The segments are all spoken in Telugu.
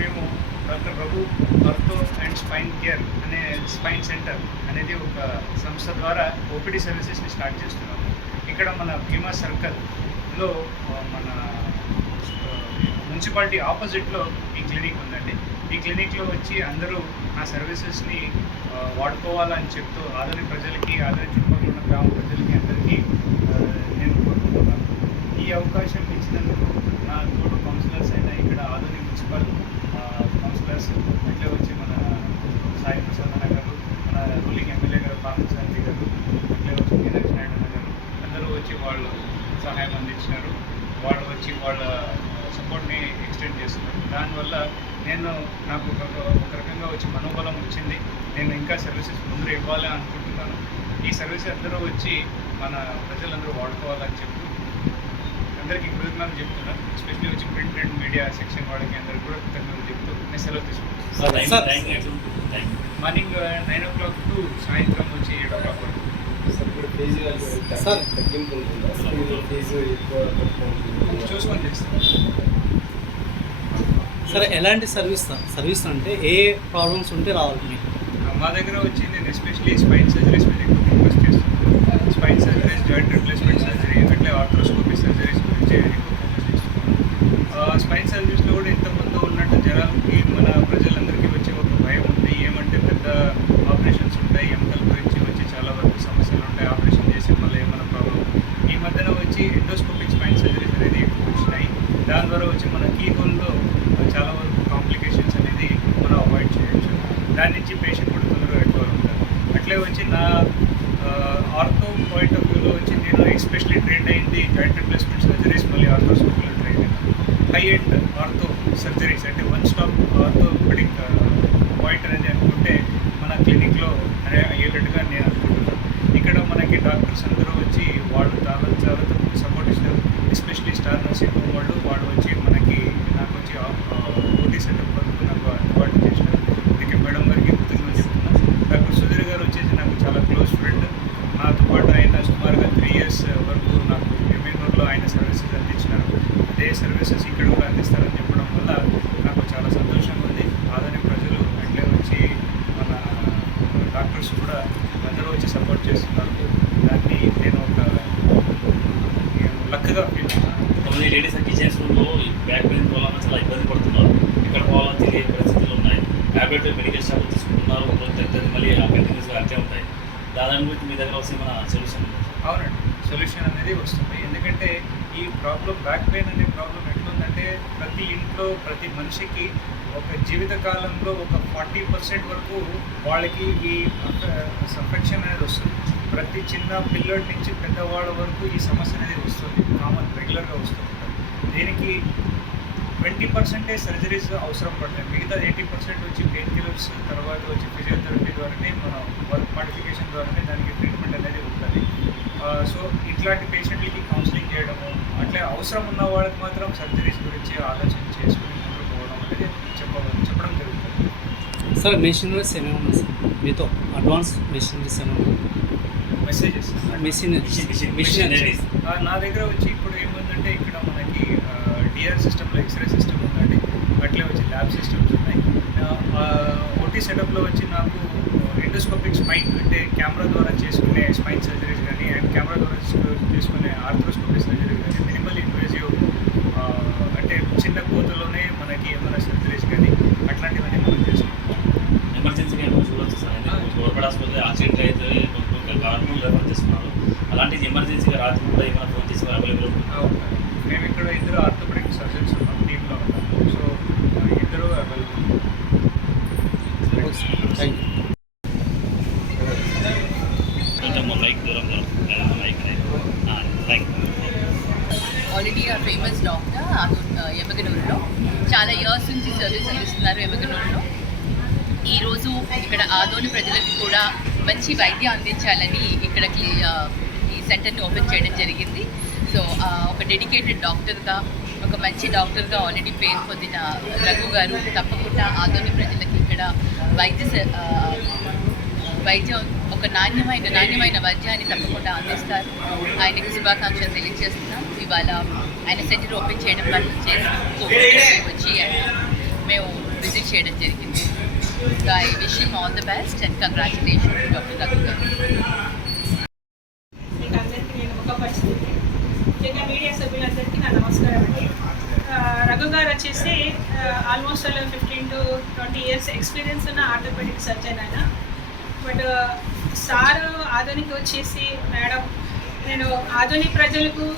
మేము doctor Raghu ortho and spine care అనే స్పైన్ సెంటర్ అనేది ఒక సంస్థ ద్వారా ఓపీడీ సర్వీసెస్ని స్టార్ట్ చేస్తున్నాము. ఇక్కడ మన భీమా సర్కిల్లో మన మున్సిపాలిటీ ఆపోజిట్లో ఈ క్లినిక్ ఉందండి. ఈ క్లినిక్లో వచ్చి అందరూ ఆ సర్వీసెస్ని వాడుకోవాలని చెప్తూ ఆదరణ ప్రజలకి ఆదరణ చుట్టుపక్కల ఉన్న గ్రామ ప్రజలకి అందరికీ నేను కోరుకుంటున్నాను. ఈ అవకాశం ఇచ్చినందుకు నా తోడు కౌన్సిలర్స్ అయిన ఇక్కడ ఆధునిక మున్సిపల్ ఆ, కౌన్సిలర్స్ అట్లే వచ్చి మన సాయి ప్రసాద్ అన్న గారు మన రూలింగ్ ఎమ్మెల్యే గారు పార్థసారథి గారు అట్లే వచ్చి మీనాక్షి నాయుడు అన్న గారు అందరూ వచ్చి వాళ్ళు సహాయం అందించినారు. వాళ్ళు వచ్చి వాళ్ళ సపోర్ట్ని ఎక్స్టెండ్ చేస్తున్నారు. దానివల్ల నేను నాకు ఒక ఒక రకంగా వచ్చి మనోబలం వచ్చింది. నేను ఇంకా సర్వీసెస్ ముందు ఇవ్వాలి అనుకుంటున్నాను. ఈ సర్వీస్ అందరూ వచ్చి మన ప్రజలందరూ వాడుకోవాలని చెప్పి అందరికీ కృతజ్ఞతలు చెప్తున్నాను. ఎస్పెషల్లీ వచ్చి ప్రింట్ అండ్ మీడియా సెక్షన్ వాళ్ళకి అందరికీ కూడా కృతజ్ఞతలు చెప్తూ నేను సెలవు తీసుకుంటాను morning nine o'clock to సాయంత్రం వచ్చి ఏడు ఓ క్లాక్ వరకు. చూసుకొని చేస్తాను సరే ఎలాంటి సర్వీస్ సార్ సర్వీస్ అంటే ఏ ప్రాబ్లమ్స్ ఉంటే రావాలి మీకు మా దగ్గర వచ్చి నేను ఎస్పెషలీ స్పైన్ సర్జరీస్ మీద ఎక్కువ ఫోకస్ చేస్తాను. Spine surgeries joint replacement surgery అట్లే ఆర్థ్రోస్కోపీ సర్జరీస్ గురించి ఎక్కువ ఫోకస్ చేస్తున్నాను. స్పైన్ సర్జరీస్లో కూడా ఇంతకుముందు ఉన్నట్టు జనాలకి మన ప్రజలందరికీ వచ్చే ఒక భయం ఉంది ఏమంటే పెద్ద ఆపరేషన్స్ ఉంటాయి ఎముకల గురించి వచ్చి చాలా వరకు సమస్యలు ఉంటాయి ఆపరేషన్ చేసి మళ్ళీ ఏమైనా ప్రాబ్లం ఈ మధ్యన వచ్చి ఎండోస్కోపిక్ స్పైన్ సర్జరీస్ అనేది ఎక్కువ వచ్చినాయి దాని ద్వారా వచ్చి మన కీ హోల్లో చాలా వరకు కాంప్లికేషన్స్ అనేది మనం అవాయిడ్ చేయొచ్చు దాని నుంచి పేషెంట్ కూడా తొందరగా రికవర్ అవుతారు అట్లే వచ్చి నా ఆర్థో పాయింట్ ఆఫ్ వ్యూలో వచ్చి నేను ఎస్పెషలీ ట్రైన్ అయింది జాయింట్ రిప్లేస్మెంట్ సర్జరీస్ మళ్ళీ ఆర్థోస్కోపీలో ట్రైన్ అయ్యాను హై ఎండ్ ఆర్థో సర్జరీస్ అంటే వన్ స్టాప్ ఆర్థోపెడిక్ పాయింట్ అనేది అనుకుంటే మన క్లినిక్లో అనే అయ్యేటట్టుగా నేను అనుకుంటున్నాను. ఇక్కడ మనకి డాక్టర్స్ అందరూ వచ్చి వాళ్ళు చాలా చాలా సపోర్ట్ ఇస్తారు ఎస్పెషలీ స్టార్ నర్సింగ్ హోమ్ వాళ్ళు వాళ్ళు వచ్చి మనకి నాకు వచ్చి ఓటీ సెటప్ వరకు నాకు అందుబాటు చేసినారు అందుకే మేడం గారికి కృతజ్ఞతలు చెప్తున్నా డాక్టర్ సుధీర్ గారు వచ్చేసి నాకు చాలా క్లోజ్ ఫ్రెండ్ నాతో పాటు ఆయన సుమారుగా త్రీ ఇయర్స్ వరకు నాకు ఎమ్మెన్యూర్లో ఆయన సర్వీసెస్ అందించినారు అదే సర్వీసెస్ ఇక్కడ కూడా అందిస్తారని చెప్పడం వల్ల నాకు చాలా సంతోషంగా ఉంది ఆదాని ప్రజలు అట్లే వచ్చి మన డాక్టర్స్ కూడా అందరూ వచ్చి సపోర్ట్ చేస్తున్నారు దాన్ని నేను ఒక లక్గా ఫీల్ అవుతున్నాను కొంతమంది లేడీస్ కిచెన్స్ రూమ్లో బ్యాక్ పెయిన్ వల్ల చాలా ఇబ్బంది పడుతున్నారు ఎక్కడ పోవాలో తెలియని పరిస్థితులు ఉన్నాయి ట్యాబ్లెట్ మెడికల్ షాప్ తీసుకుంటున్నారు. ఒకరోజు తెలుస్తుంది మళ్ళీ ఆ కంటిన్యూస్గా అంతే ఉంటాయి. దాని గురించి మీ దగ్గర వస్తే మన సొల్యూషన్ అవునండి. సొల్యూషన్ అనేది వస్తుంది. ఎందుకంటే ఈ ప్రాబ్లం బ్యాక్ పెయిన్ అనే ప్రాబ్లం ఎట్లుందంటే ప్రతి ఇంట్లో ప్రతి మనిషికి ఒక జీవిత కాలంలో ఒక ఫార్టీ పర్సెంట్ వరకు వాళ్ళకి ఈ సఫెక్షన్ అనేది వస్తుంది. ప్రతి చిన్న పిల్లడి నుంచి పెద్దవాళ్ళ వరకు ఈ సమస్య అనేది వస్తుంది. కామన్ రెగ్యులర్గా వస్తుంది దీనికి ట్వంటీ పర్సెంటే సర్జరీస్ అవసరం పడతాయి మిగతా ఎయిటీ పర్సెంట్ వచ్చి పెయిన్ కిల్లర్స్ తర్వాత వచ్చి ఫిజియోథెరపీ ద్వారానే మన వర్క్ మాడిఫికేషన్ ద్వారానే దానికి ట్రీట్మెంట్ అనేది ఉంటుంది. సో ఇట్లాంటి పేషెంట్లకి కౌన్సిలింగ్ చేయడము అట్లే అవసరం ఉన్న వాళ్ళకి మాత్రం సర్జరీస్ గురించి ఆలోచన చేసుకుని ముందుకు పోవడం అనేది చెప్ప చెప్పడం జరుగుతుంది. సార్ మెషినరీస్ ఏమేమి ఉన్నాయి సార్? మీతో అడ్వాన్స్ మెషినరీస్ ఏమైనా మెసేజెస్ మెషినరీస్ మిషన్ మెషినరీస్ నా దగ్గర వచ్చి ఇప్పుడు ఏముందంటే ఇక్కడ మనకి డిఆర్ సిస్టంలో ఎక్స్రే సిస్టమ్ ఉందండి. అట్లే వచ్చి ల్యాబ్ సిస్టమ్స్ ఉన్నాయి. ఓటీ సెటప్లో వచ్చి నాకు ఎండోస్కోపిక్ స్పైన్ అంటే కెమెరా ద్వారా చేసుకునే స్పైన్ సర్జరీస్ కానీ అండ్ కెమెరా ద్వారా చేసుకునే ఆర్థ్రోస్కోపిక్ సర్జరీ కానీ మినిమల్ ఇన్వేజివ్ అంటే చిన్న కోతలోనే మనకి ఏమైనా సర్జరీస్ కానీ అట్లాంటివన్నీ మనం చేసుకుంటాం ఎమర్జెన్సీగా ఏమైనా చూడొచ్చు సార్ అంటే గవర్నమెంట్ హాస్పిటల్ యాక్సిడెంట్ అయితే గవర్నమెంట్ రెఫర్ చేస్తున్నారు అలాంటిది ఎమర్జెన్సీగా రాత్రి కూడా ఏమైనా ఫోన్ చేసి అవైలబుల్ ఉంటుంది ఆ, ఉంటాయి. మేము ఇక్కడ ఇద్దరు ఆర్థోపెడిక్ సర్జన్స్ ఉన్నాం టీంలో ఉన్నాం సో ఆ, ఇద్దరు అవైలబుల్ థ్యాంక్ ఆల్రెడీ ఆ ఫేమస్ డాక్టర్ ఎమగనూరులో చాలా ఇయర్స్ నుంచి సర్వీస్ అందిస్తున్నారు ఎమగనూరులో ఈరోజు ఇక్కడ ఆదోని ప్రజలకు కూడా మంచి వైద్యం అందించాలని ఇక్కడ ఈ సెంటర్ని ఓపెన్ చేయడం జరిగింది. సో ఒక డెడికేటెడ్ డాక్టర్గా ఒక మంచి డాక్టర్గా ఆల్రెడీ పేరు పొందిన రఘు గారు తప్పకుండా ఆదోని ప్రజలకు ఇక్కడ వైద్య వైద్యం ఒక నాణ్యమైన నాణ్యమైన వైద్యాన్ని తప్పకుండా అందిస్తారు. ఆయనకి శుభాకాంక్షలు తెలియజేస్తున్నాం. ఇవాళ ఆయన సెంటర్ ఓపెన్ చేయడం వల్ల చేసి వచ్చి చేయడం జరిగింది. I wish all the best and congratulation doctor Raghu గారు మీకు అందరికీ నేను ఒక పరిస్థితి ముఖ్యంగా మీడియా సభ్యులందరికీ నా నమస్కారం అండి. రఘు గారు వచ్చేసి ఆల్మోస్ట్ అలా fifteen to twenty years experience ఉన్న ఆర్థోపెడిక్ సర్జన్ ఆయన. బట్ సార్ ఆధునిక వచ్చేసి మేడం. నేను ఆధునిక ప్రజలకు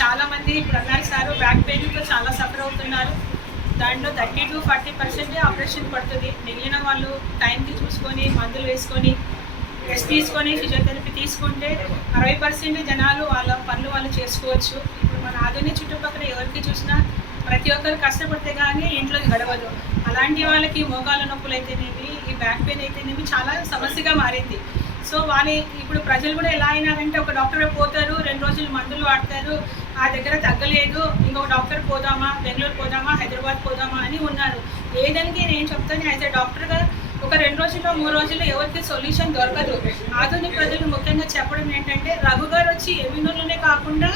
చాలామంది ఇప్పుడు అన్నారు సారు బ్యాక్ పెయిన్తో చాలా సఫర్ అవుతున్నారు. దాంట్లో థర్టీ టు ఫార్టీ పర్సెంటే ఆపరేషన్ పడుతుంది. మిగిలిన వాళ్ళు టైంకి చూసుకొని మందులు వేసుకొని రెస్ట్ తీసుకొని ఫిజియోథెరపీ తీసుకుంటే అరవై పర్సెంట్ జనాలు వాళ్ళ పనులు వాళ్ళు చేసుకోవచ్చు. ఇప్పుడు మన ఆధునిక చుట్టుపక్కల ఎవరికి చూసినా ప్రతి ఒక్కరు కష్టపడితే కానీ ఇంట్లో గడవదు. అలాంటి వాళ్ళకి మోకాల నొప్పులు అయితేనేవి ఈ బ్యాక్ పెయిన్ అయితేనేమి చాలా సమస్యగా మారింది. సో వాళ్ళ ఇప్పుడు ప్రజలు కూడా ఎలా అయినారంటే ఒక డాక్టర్ పోతారు రెండు రోజులు మందులు వాడతారు. ఆ దగ్గర తగ్గలేదు ఇంకొక డాక్టర్ పోదామా బెంగళూరు పోదామా హైదరాబాద్ పోదామా అని ఉన్నారు. ఏదానికి నేను చెప్తాను యాజ్ ఎ డాక్టర్గా ఒక రెండు రోజుల్లో మూడు రోజుల్లో ఎవరికి సొల్యూషన్ దొరకదు. ఆధునిక ప్రజలు ముఖ్యంగా చెప్పడం ఏంటంటే రఘు గారు వచ్చి ఎవినూర్లోనే కాకుండా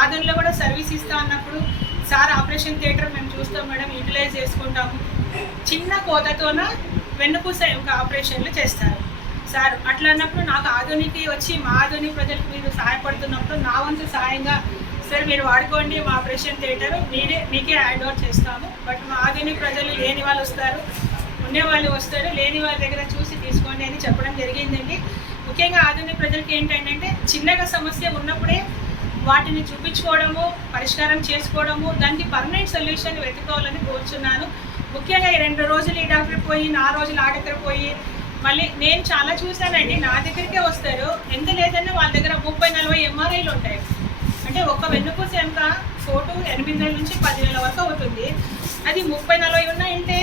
ఆధునిలో కూడా సర్వీస్ ఇస్తా అన్నప్పుడు సార్ ఆపరేషన్ థియేటర్ మేము చూస్తాం మేడం యూటిలైజ్ చేసుకుంటాము. చిన్న కోతతోన వెన్నుపూస యొక్క ఆపరేషన్లు చేస్తారు. సార్ అట్లా అన్నప్పుడు నాకు ఆధునిక వచ్చి మా ఆధునిక ప్రజలకు మీరు సహాయపడుతున్నప్పుడు నా వంతు సహాయంగా సార్ మీరు వాడుకోండి మా ఆపరేషన్ థియేటర్ మీరే మీకే హ్యాండ్ ఓవర్ చేస్తాము. బట్ మా ఆధునిక ప్రజలు లేని వాళ్ళు వస్తారు. ఉండే వాళ్ళు వస్తారు లేని వాళ్ళ దగ్గర చూసి తీసుకోండి అని చెప్పడం జరిగిందండి. ముఖ్యంగా ఆధునిక ప్రజలకి ఏంటంటే చిన్నగా సమస్య ఉన్నప్పుడే వాటిని చూపించుకోవడము పరిష్కారం చేసుకోవడము దానికి పర్మనెంట్ సొల్యూషన్ వెతుకోవాలని కోరుచున్నాను. ముఖ్యంగా ఈ రెండు రోజులు ఈ డాక్టర్ పోయి నా రోజులు ఆ దగ్గర పోయి మళ్ళీ నేను చాలా చూశానండి నా దగ్గరికే వస్తారు. ఎంత లేదన్నా వాళ్ళ దగ్గర ముప్పై నలభై ఎంఆర్ఐలు ఉంటాయి. అంటే ఒక వెన్నుపూస ఎంత? ఫోటో ఎనిమిది వేల నుంచి పదివేల వరకు అవుతుంది. అది ముప్పై నలభై ఉన్నాయంటే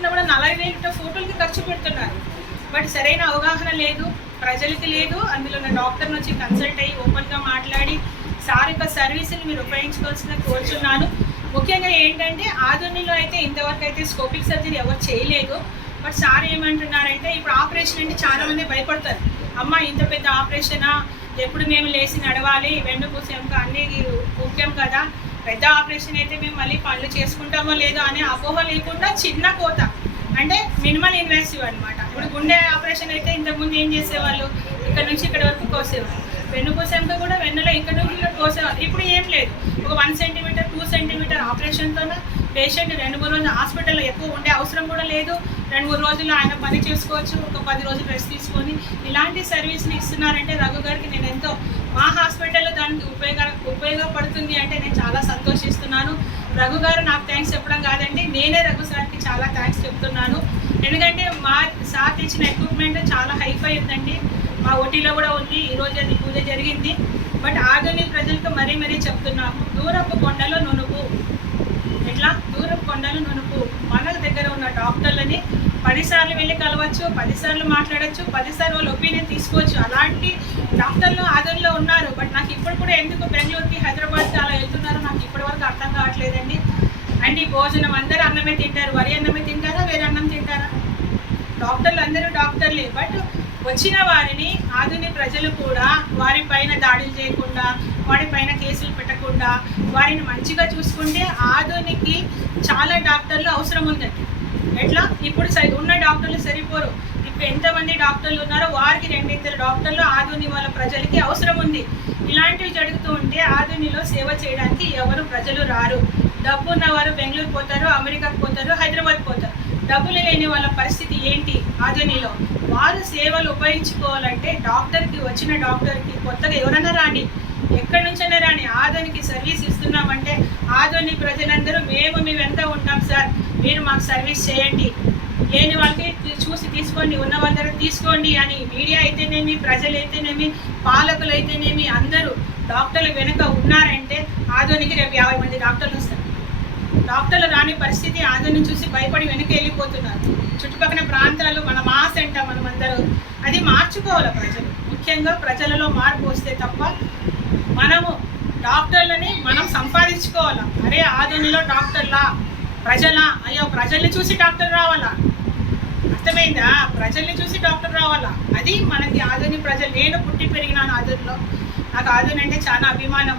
ఒక కూడా నలభై వేలు ఫోటోలకి ఖర్చు పెడుతున్నారు. బట్ సరైన అవగాహన లేదు ప్రజలకి లేదు. అందులో నా డాక్టర్ నుంచి కన్సల్ట్ అయ్యి ఓపెన్గా మాట్లాడి సార్ యొక్క సర్వీసులు మీరు ఉపయోగించుకోవాల్సిన కోరుచున్నాను. ముఖ్యంగా ఏంటంటే ఆధునిలో అయితే ఇంతవరకు అయితే స్కోపిక్ సర్జరీ ఎవరు చేయలేదు. బట్ సార్ ఏమంటున్నారంటే ఇప్పుడు ఆపరేషన్ అంటే చాలా మంది భయపడతారు. అమ్మ ఇంత పెద్ద ఆపరేషనా? ఎప్పుడు మేము లేచి నడవాలి వెన్నుపూస ఎముక అన్నీ ముఖ్యం కదా? పెద్ద ఆపరేషన్ అయితే మేము మళ్ళీ పనులు చేసుకుంటామో లేదో అనే అపోహ లేకుండా చిన్న కోత. అంటే మినిమల్ ఇన్వెసివ్ అనమాట ఇప్పుడు గుండె ఆపరేషన్ అయితే ఇంతకుముందు ఏం చేసేవాళ్ళు? ఇక్కడ నుంచి ఇక్కడ వరకు కోసేవాళ్ళు. వెన్ను ఎముక కూడా వెన్నులో ఇక్కడ నుంచి ఇక్కడ కోసేవాళ్ళు. ఇప్పుడు ఏం లేదు. ఒక వన్ సెంటీమీటర్ టూ సెంటీమీటర్ ఆపరేషన్తోనే పేషెంట్ రెండు మూడు రోజులు హాస్పిటల్లో ఎక్కువ ఉండే అవసరం కూడా లేదు. రెండు మూడు రోజులు ఆయన పని చేసుకోవచ్చు. ఒక పది రోజులు రెస్ట్ తీసుకొని ఇలాంటి సర్వీస్ని ఇస్తున్నారంటే రఘు గారికి నేను ఎంతో మా హాస్పిటల్లో దానికి ఉపయోగ ఉపయోగపడుతుంది అంటే నేను చాలా సంతోషిస్తున్నాను. రఘు గారు నాకు థ్యాంక్స్ చెప్పడం కాదండి. నేనే రఘు సార్కి చాలా థ్యాంక్స్ చెప్తున్నాను. ఎందుకంటే మా సార్ తెచ్చిన ఎక్విప్మెంట్ చాలా హైఫై ఉందండి. మా ఓటీలో కూడా ఉంది. ఈరోజు అది పూజ జరిగింది. బట్ ఆధునిక ప్రజలకు మరీ మరీ చెప్తున్నాము దూరపు కొండలో నునుపు. ఇట్లా దూరం కొండలు నునుపు మన దగ్గర ఉన్న డాక్టర్లని పదిసార్లు వెళ్ళి కలవచ్చు పదిసార్లు మాట్లాడచ్చు పదిసార్లు వాళ్ళ ఒపీనియన్ తీసుకోవచ్చు. అలాంటి డాక్టర్లు ఆదరణలో ఉన్నారు. బట్ నాకు ఇప్పుడు కూడా ఎందుకు బెంగళూరుకి హైదరాబాద్కి అలా వెళ్తున్నారో నాకు ఇప్పటి వరకు అర్థం కావట్లేదండి. అండ్ ఈ భోజనం అందరూ అన్నమే తింటారు. వరి అన్నమే తింటారా వేరే అన్నం తింటారా? డాక్టర్లు అందరూ డాక్టర్లే. బట్ వచ్చిన వారిని ఆధునిక ప్రజలు కూడా వారి పైన దాడులు చేయకుండా వారి పైన కేసులు పెట్టకుండా వారిని మంచిగా చూసుకుంటే ఆధునికి చాలా డాక్టర్లు అవసరం ఉందండి. ఎట్లా? ఇప్పుడు సరి ఉన్న డాక్టర్లు సరిపోరు. ఇప్పుడు ఎంతమంది డాక్టర్లు ఉన్నారో వారికి రెండింతల డాక్టర్లు ఆధుని వాళ్ళ ప్రజలకి అవసరం ఉంది. ఇలాంటివి జరుగుతూ ఉంటే ఆధునిలో సేవ చేయడానికి ఎవరు ప్రజలు రారు. డబ్బు ఉన్నవారు బెంగళూరు పోతారు అమెరికాకు పోతారు హైదరాబాద్ పోతారు. డబ్బులు లేని వాళ్ళ పరిస్థితి ఏంటి ఆధునిలో? వారు సేవలు ఉపయోగించుకోవాలంటే డాక్టర్కి వచ్చిన డాక్టర్కి కొత్తగా ఎవరైనా రాని ఎక్కడి నుంచైనా రాని ఆధునికి సర్వీస్ ఇస్తున్నామంటే ఆధుని ప్రజలందరూ మేము మీ వెంట ఉంటాం సార్. మీరు మాకు సర్వీస్ చేయండి. లేని వాళ్ళకి చూసి తీసుకోండి. ఉన్న వాళ్ళ దగ్గర తీసుకోండి అని మీడియా అయితేనేమి ప్రజలు అయితేనేమి పాలకులు అయితేనేమి అందరూ డాక్టర్లు వెనుక ఉన్నారంటే ఆధునికి రేపు యాభై మంది డాక్టర్లు వస్తారు. డాక్టర్లు రాని పరిస్థితి ఆందోళన చూసి భయపడి వెనక్కి వెళ్ళిపోతున్నారు. చుట్టుపక్కల ప్రాంతాలు మన మాస్ అంట మనం అందరూ. అది మార్చుకోవాలి ప్రజలు. ముఖ్యంగా ప్రజలలో మార్పు వస్తే తప్ప మనము డాక్టర్లని మనం సంపాదించుకోవాలా? అరే ఆధునిలో డాక్టర్లా ప్రజలా? అయ్యో ప్రజల్ని చూసి డాక్టర్ రావాలా? అర్థమైందా? ప్రజల్ని చూసి డాక్టర్ రావాలా? అది మనకి ఆధుని ప్రజలు. నేను పుట్టి పెరిగినాను ఆధునిలో నాకు ఆధుని అంటే చాలా అభిమానం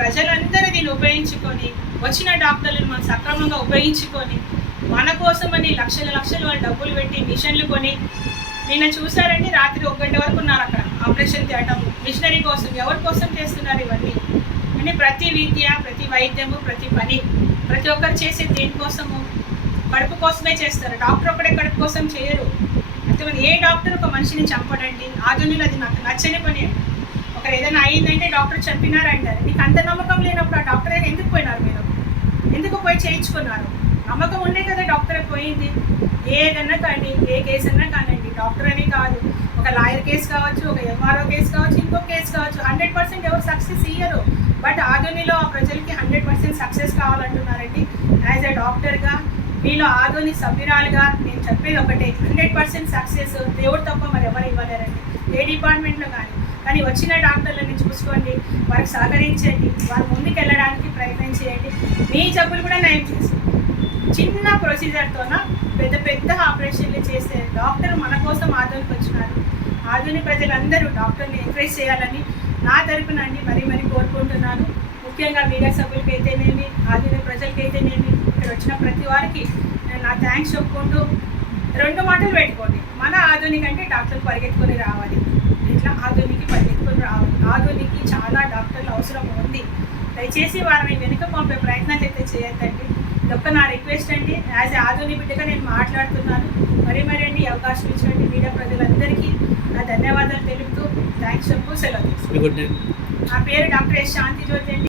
ప్రజలందరూ దీన్ని ఉపయోగించుకొని వచ్చిన డాక్టర్లను మనం సక్రమంగా ఉపయోగించుకొని మన కోసమని లక్షల లక్షలు వాళ్ళు డబ్బులు పెట్టి మిషన్లు కొని నిన్న చూసారండి రాత్రి ఒక గంట వరకు ఉన్నారు అక్కడ ఆపరేషన్ థియేటర్ మిషనరీ కోసం ఎవరి కోసం చేస్తున్నారు ఇవన్నీ? అంటే ప్రతి విద్య ప్రతి వైద్యము ప్రతి పని ప్రతి ఒక్కరు చేసే దేనికోసము కడుపు కోసమే చేస్తారు. డాక్టర్ ఒక్కడే కడుపు కోసం చేయరు. అంతేమంది ఏ డాక్టర్ ఒక మనిషిని చంపడండి? ఆధునులు అది నాకు నచ్చని పని ఒకరు ఏదైనా అయిందంటే డాక్టర్ చంపినారంటారు నీకు అంత నమ్మకం లేనప్పుడు ఆ డాక్టర్ అయినా ఎందుకు పోయినారు మీరు? ఎందుకు పోయి చేయించుకున్నారు? నమ్మకం ఉండే కదా డాక్టర్ పోయింది. ఏదన్నా కానీ ఏ కేసు అన్నా కానివ్వండి డాక్టర్ అని కాదు. ఒక లాయర్ కేసు కావచ్చు ఒక ఎంఆర్ఓ కేసు కావచ్చు ఇంకో కేసు కావచ్చు హండ్రెడ్ పర్సెంట్ ఎవరు సక్సెస్ ఇయ్యరు. బట్ ఆధునిలో ఆ ప్రజలకి హండ్రెడ్ పర్సెంట్ సక్సెస్ కావాలంటున్నారండి. యాజ్ ఎ డాక్టర్గా మీలో ఆధుని సభ్యురాలుగా నేను చెప్పేది ఒకటే హండ్రెడ్ పర్సెంట్ సక్సెస్ దేవుడు తప్ప మరి ఎవరు ఇవ్వలేరండి. ఏ డిపార్ట్మెంట్లో కానీ కానీ వచ్చిన డాక్టర్లని చూసుకోండి వారికి సహకరించండి వారి ముందుకు వెళ్ళడానికి ప్రయత్నం చేయండి. మీ జబ్బులు కూడా నయం చేసి చిన్న ప్రొసీజర్తోన పెద్ద పెద్ద ఆపరేషన్లు చేసే డాక్టర్ మన కోసం ఆధునికి వచ్చినారు. ఆధునిక ప్రజలందరూ డాక్టర్ని ఎంకరేజ్ చేయాలని నా తరపున అండి మరీ మరీ కోరుకుంటున్నాను. ముఖ్యంగా మీడియా సభ్యులకి అయితేనేమి ఆధునిక ప్రజలకి ఇక్కడ వచ్చిన ప్రతి వారికి నేను నా థ్యాంక్స్ చెప్పుకుంటూ రెండు మాటలు పెట్టుకోండి. మన ఆధునిక అంటే డాక్టర్ పరిగెత్తుకొని రావాలి. ఇట్లా ఆధునికి పరిగెత్తుకొని రావాలి. ఆధునికి చాలా డాక్టర్లు అవసరం ఉంది. దయచేసి వారిని వెనుక పంపే ప్రయత్నాలు అయితే చేయొద్దండి. ఇదొక్క నా రిక్వెస్ట్ అండి. యాజ్ ఏ ఆధుని బిడ్డగా నేను మాట్లాడుతున్నాను. మరి మరి అండి అవకాశం ఇచ్చినట్టు మీడియా ప్రజలందరికీ నా ధన్యవాదాలు తెలుపుతూ థ్యాంక్స్ చెప్పు. సెలవు నా పేరు డాక్టర్ ఎస్ శాంతి జ్యోతి అండి.